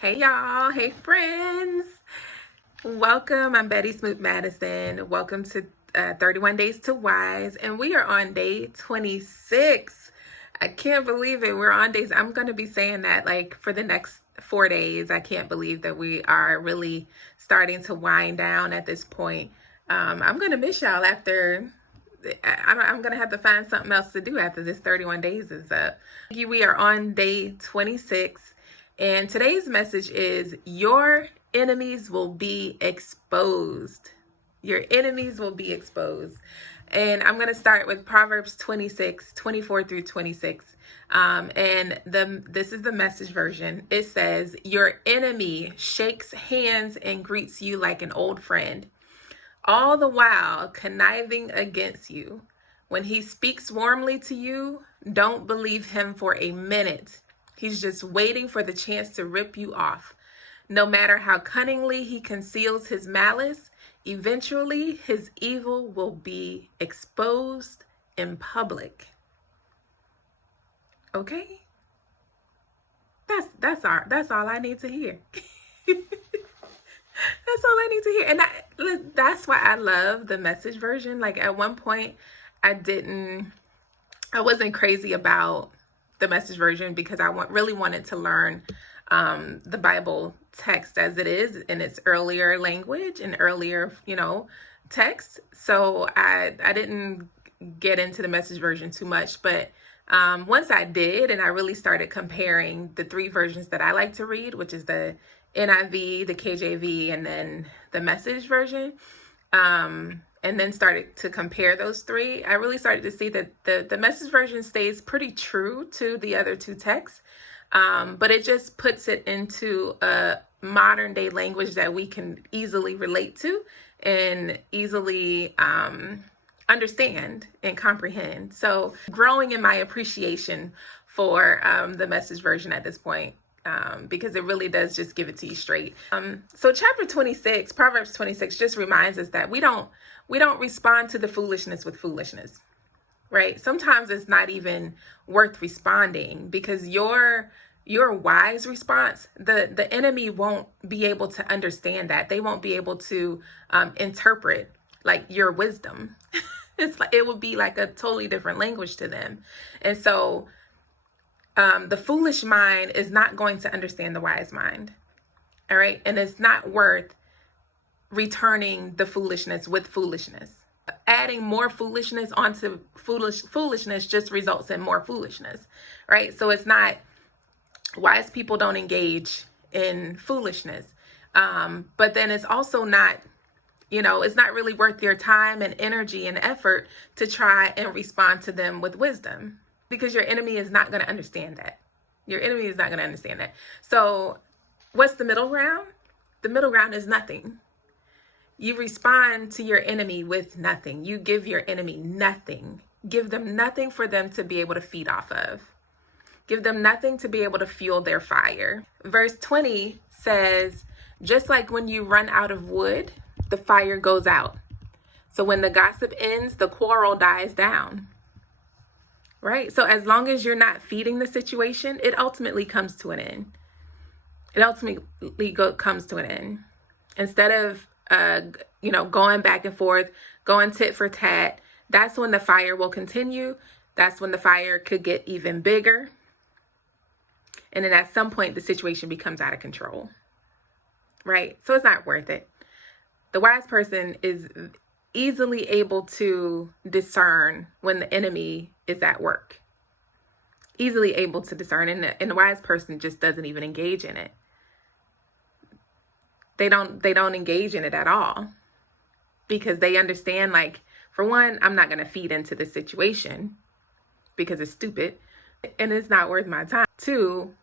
Hey y'all, hey friends. Welcome. I'm Betty Smoot Madison. Welcome to 31 Days to Wise, and we are on day 26. I can't believe it. We're on days. I'm going to be saying that like for the next 4 days. I can't believe that we are really starting to wind down at this point. I'm going to miss y'all after. I'm going to have to find something else to do after this 31 days is up. We are on day 26. And today's message is your enemies will be exposed. Your enemies will be exposed. And I'm going to start with Proverbs 26, 24 through 26. This is the message version. It says, your enemy shakes hands and greets you like an old friend, all the while conniving against you. When he speaks warmly to you, don't believe him for a minute. He's just waiting for the chance to rip you off. No matter how cunningly he conceals his malice, eventually his evil will be exposed in public. Okay? That's all I need to hear. That's all I need to hear. And that's why I love the message version. Like at one point I wasn't crazy about the message version because I really wanted to learn the Bible text as it is in its earlier language and earlier, text. So I didn't get into the message version too much, but once I did, and I really started comparing the three versions that I like to read, which is the NIV, the KJV, and then the message version, and then started to compare those three, I really started to see that the message version stays pretty true to the other two texts, but it just puts it into a modern day language that we can easily relate to and easily understand and comprehend. So growing in my appreciation for the message version at this point, because it really does just give it to you straight. So chapter 26, Proverbs 26, just reminds us that we don't respond to the foolishness with foolishness, right? Sometimes it's not even worth responding because your wise response, the enemy won't be able to understand that. They won't be able to interpret like your wisdom. It would be like a totally different language to them. And so the foolish mind is not going to understand the wise mind. All right. And it's not worth returning the foolishness with foolishness. Adding more foolishness onto foolishness just results in more foolishness. Right. So it's not, wise people don't engage in foolishness. But then it's also not, it's not really worth your time and energy and effort to try and respond to them with wisdom. Because your enemy is not going to understand that. Your enemy is not going to understand that. So what's the middle ground? The middle ground is nothing. You respond to your enemy with nothing. You give your enemy nothing. Give them nothing for them to be able to feed off of. Give them nothing to be able to fuel their fire. Verse 20 says, just like when you run out of wood, the fire goes out. So when the gossip ends, the quarrel dies down. Right? So as long as you're not feeding the situation, it ultimately comes to an end. It ultimately comes to an end. Instead of, going back and forth, going tit for tat, that's when the fire will continue. That's when the fire could get even bigger. And then at some point, the situation becomes out of control. Right? So it's not worth it. The wise person is easily able to discern when the enemy is at work. Easily able to discern, and the wise person just doesn't even engage in it. They don't engage in it at all because they understand, like, for one, I'm not going to feed into the situation because it's stupid and it's not worth my time. Two,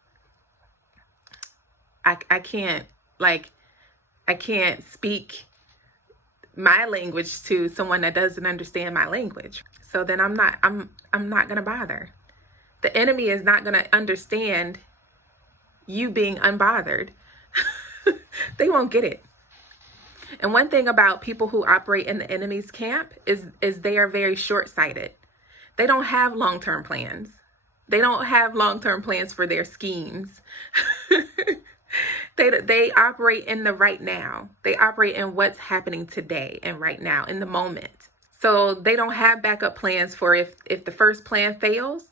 I can't speak my language to someone that doesn't understand my language. So then I'm not going to bother. The enemy is not going to understand you being unbothered. They won't get it. And one thing about people who operate in the enemy's camp is they are very short-sighted. They don't have long-term plans. They don't have long-term plans for their schemes. They operate in the right now. They operate in what's happening today and right now in the moment. So they don't have backup plans for if the first plan fails.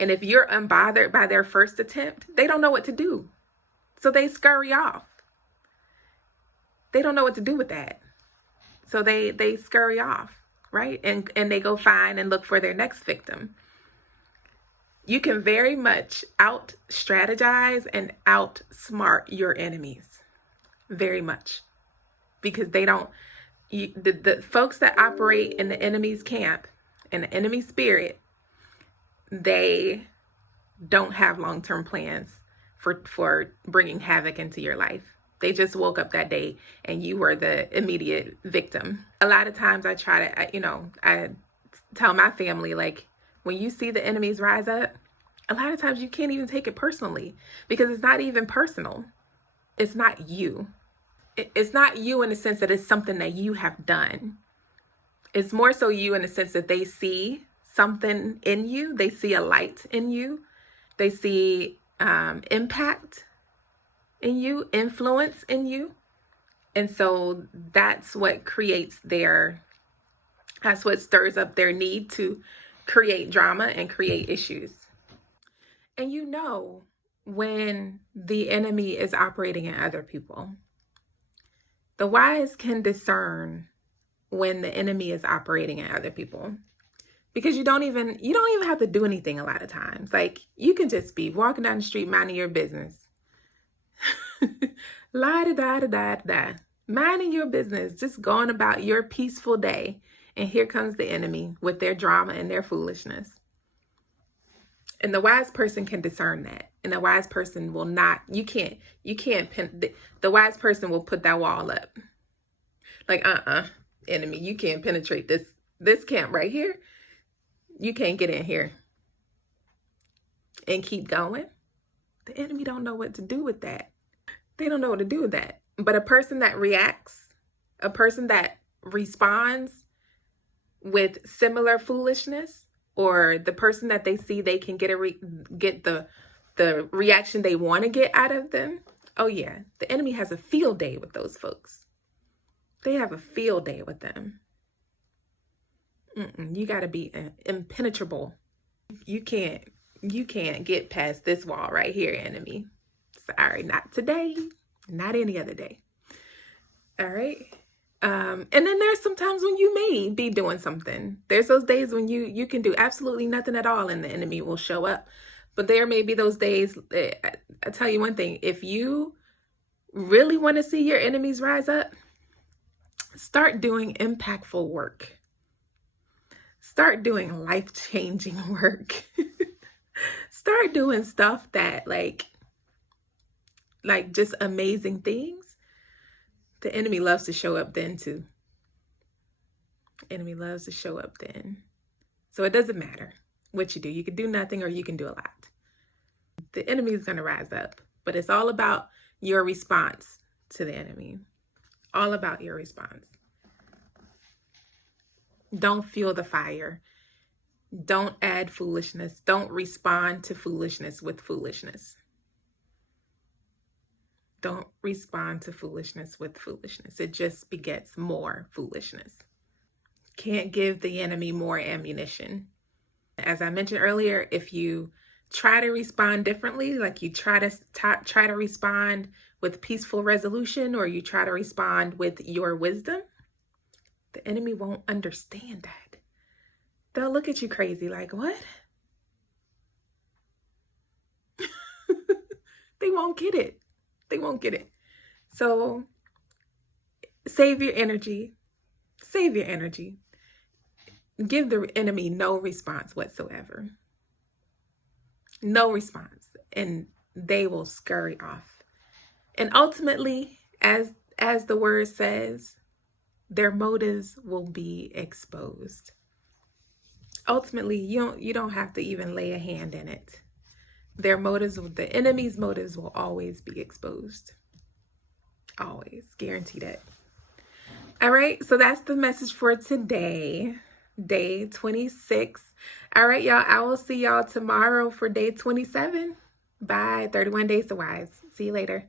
And if you're unbothered by their first attempt, they don't know what to do. So they scurry off. They don't know what to do with that. So they scurry off, right? And they go find and look for their next victim. You can very much out strategize and outsmart your enemies. Very much. Because they don't, the folks that operate in the enemy's camp, in the enemy spirit, they don't have long-term plans for bringing havoc into your life. They just woke up that day and you were the immediate victim. A lot of times I try to, I tell my family, like, when you see the enemies rise up, a lot of times you can't even take it personally because it's not even personal. It's not you. It's not you in the sense that it's something that you have done. It's more so you in the sense that they see something in you. They see a light in you. They see impact in you, influence in you. And so that's what that's what stirs up their need to create drama and create issues. And you know when the enemy is operating in other people. The wise can discern when the enemy is operating in other people. Because you don't even have to do anything a lot of times. Like, you can just be walking down the street minding your business. La-da-da-da-da-da. Minding your business, just going about your peaceful day. And here comes the enemy with their drama and their foolishness. And the wise person can discern that. And the wise person will not, the wise person will put that wall up. Like, enemy, you can't penetrate this camp right here. You can't get in here. And keep going. The enemy don't know what to do with that. They don't know what to do with that. But a person that reacts, a person that responds with similar foolishness, or the person that they see they can get the reaction they want to get out of them. Oh yeah, the enemy has a field day with those folks. They have a field day with them. You got to be impenetrable. You can't get past this wall right here, enemy. Sorry, not today, not any other day. All right. And then there's sometimes when you may be doing something. There's those days when you can do absolutely nothing at all and the enemy will show up. But there may be those days, I tell you one thing, if you really want to see your enemies rise up, start doing impactful work. Start doing life-changing work. Start doing stuff that like just amazing things. The enemy loves to show up then too. The enemy loves to show up then. So it doesn't matter what you do. You can do nothing or you can do a lot. The enemy is going to rise up, but it's all about your response to the enemy. All about your response. Don't fuel the fire. Don't add foolishness. Don't respond to foolishness with foolishness. Don't respond to foolishness with foolishness. It just begets more foolishness. Can't give the enemy more ammunition. As I mentioned earlier, if you try to respond differently, like you try to respond with peaceful resolution, or you try to respond with your wisdom, the enemy won't understand that. They'll look at you crazy like, what? They won't get it. They won't get it. So save your energy. Save your energy. Give the enemy no response whatsoever. No response. And they will scurry off. And ultimately, as the word says, their motives will be exposed. Ultimately, you don't have to even lay a hand in it. Their motives, the enemy's motives will always be exposed. Always. Guarantee that. All right. So that's the message for today. Day 26. All right, y'all. I will see y'all tomorrow for day 27. Bye. 31 Days to Wise. See you later.